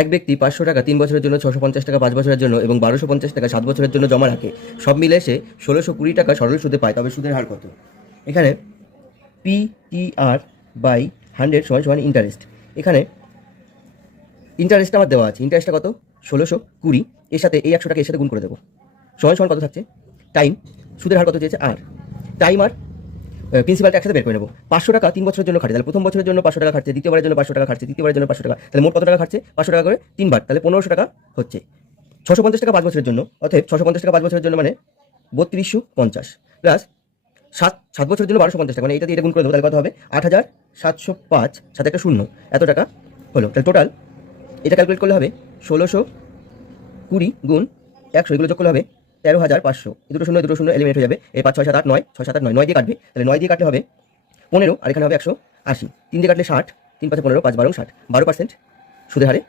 এক ব্যক্তি 500 টাকা 3 বছরের জন্য, 650 টাকা 5 বছরের জন্য এবং 1250 টাকা 7 বছরের জন্য জমা রাখে। সব মিলে সে 1620 টাকা সরল সুদে পায়। তবে সুদের হার কত? এখানে PTR বাই 100 সমান ইন্টারেস্ট। এখানে ইন্টারেস্ট আমার দেওয়া আছে। ইন্টারেস্টটা কত? 1620। এর সাথে এই 100 টাকা এর সাথে গুণ করে দেবো। সমান কত থাকছে? টাইম। সুদের হার কত চেয়েছে? আর টাইম আর প্রিন্সিপালটা একসাথে বের করে নেবো। 500 টাকা 3 বছরের জন্য খাটে, তাহলে প্রথম বছরের জন্য 500 টাকা খাটছে, দ্বিতীয়বারের জন্য 500 টাকা খাটছে, তৃতীয়বারের জন্য 500 টাকা, তাহলে মোট কত টাকা খাটছে? 500 টাকা করে 3 বার, তাহলে 1500 টাকা হচ্ছে। 650 টাকা 5 বছরের জন্য, অতএব 650 টাকা 5 বছরের জন্য মানে 3250 প্লাস 7 বছরের জন্য 1250 টাকা, মানে এটা দিয়ে এটা গুণ করে দেবো, তাহলে কত হবে? 8705 সাথে একটা শূন্য, এত টাকা হলো। তাহলে টোটাল এটা ক্যালকুলেট করলে হবে 1620 গুণ 100, এগুলো যোগ করলে হবে 13500। দুটো শূন্য এলিমিনেট হয়ে যাবে। এই 5 6 7 8 9, 6 7 8 9 দিয়ে কাটবে, তাহলে 9 দিয়ে কাটলে হবে 15, আর এখানে হবে 180। 3 দিয়ে কাটলে 60, 3 5 15, 5 12 60, 12% সুদের হারে